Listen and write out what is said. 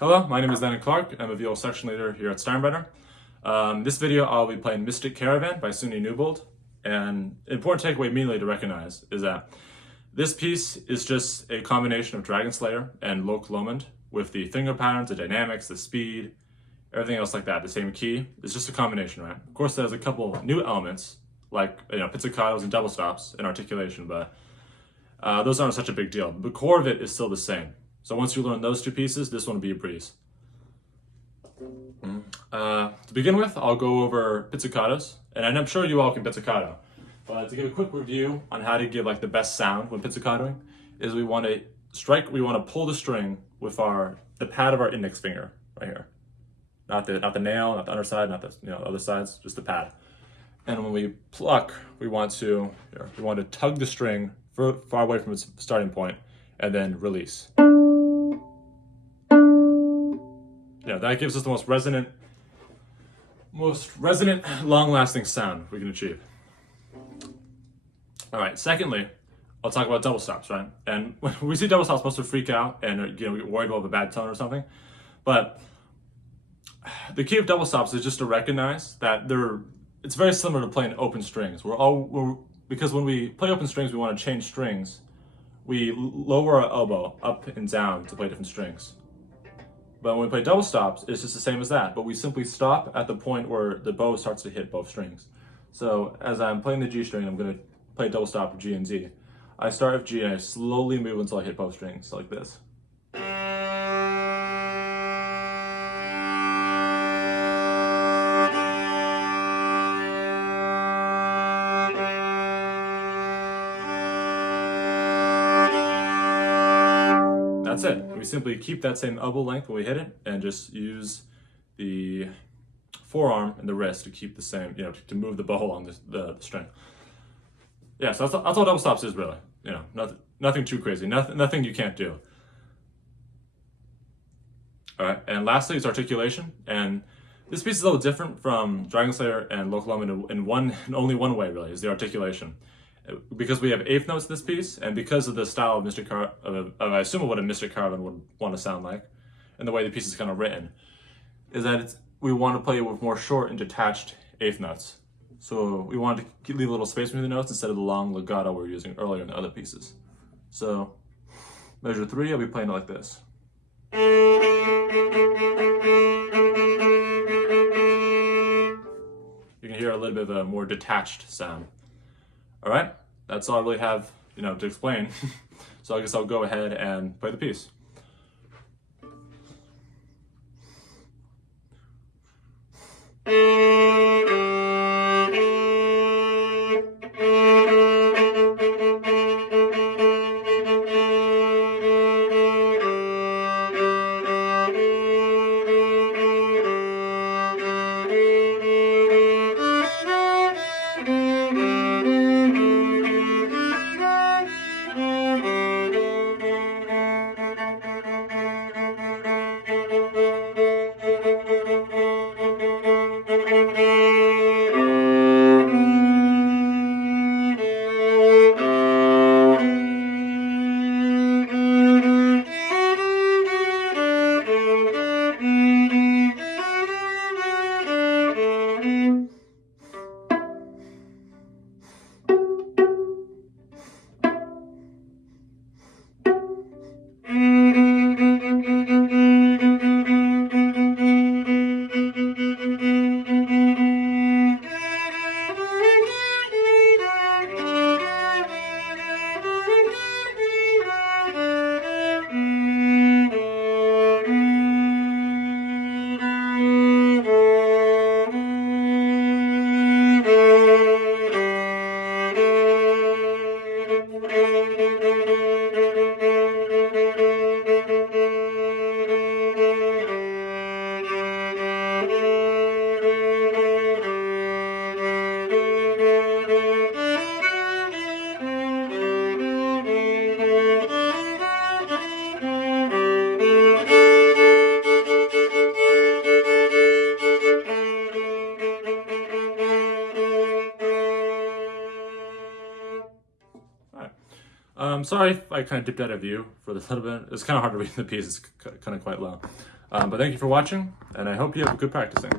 Hello, my name is Lennon Clark. I'm a viola section leader here at Steinbrenner. This video I'll be playing Mystic Caravan by Sunni Newbold. And an important takeaway immediately to recognize is that this piece is just a combination of Dragon Slayer and Loc Lomond with the finger patterns, the dynamics, the speed, everything else like that, the same key. It's just a combination, right? Of course, there's a couple new elements like pizzicatos and double stops and articulation, but those aren't such a big deal. The core of it is still the same. So once you learn those two pieces, this one will be a breeze. To begin with, I'll go over pizzicatos, and I'm sure you all can pizzicato. But to give a quick review on how to give like the best sound when pizzicatoing, is we want to pull the string with the pad of our index finger right here, not the nail, not the underside, not the other sides, just the pad. And when we pluck, we want to tug the string far away from its starting point, and then release. That gives us the most resonant, long-lasting sound we can achieve. All right. Secondly, I'll talk about double stops, right? And when we see double stops, most of us freak out and we worry about a bad tone or something. But the key of double stops is just to recognize that it's very similar to playing open strings. Because when we play open strings, we want to change strings. We lower our elbow up and down to play different strings. But when we play double stops, it's just the same as that, but we simply stop at the point where the bow starts to hit both strings. So as I'm playing the G string, I'm going to play double stop of G and D. I start with G and I slowly move until I hit both strings, like this. That's it. We simply keep that same elbow length when we hit it and just use the forearm and the wrist to keep the same, to move the bow along the string. Yeah, so that's all double stops is really. Nothing too crazy, nothing you can't do. All right, and lastly is articulation. And this piece is a little different from Dragon Slayer and Loc Lomond in only one way really, is the articulation. Because we have eighth notes in this piece, and because of the style of I assume what a Mystic Caravan would want to sound like, and the way the piece is kind of written, is that we want to play it with more short and detached eighth notes. So we want to leave a little space between the notes instead of the long legato we were using earlier in the other pieces. So measure 3, I'll be playing it like this. You can hear a little bit of a more detached sound. All right, that's all I really have, to explain. So I guess I'll go ahead and play the piece. Sorry if I kind of dipped out of view for this little bit. It's kind of hard to read the piece. It's kind of quite low. But thank you for watching, and I hope you have a good practicing.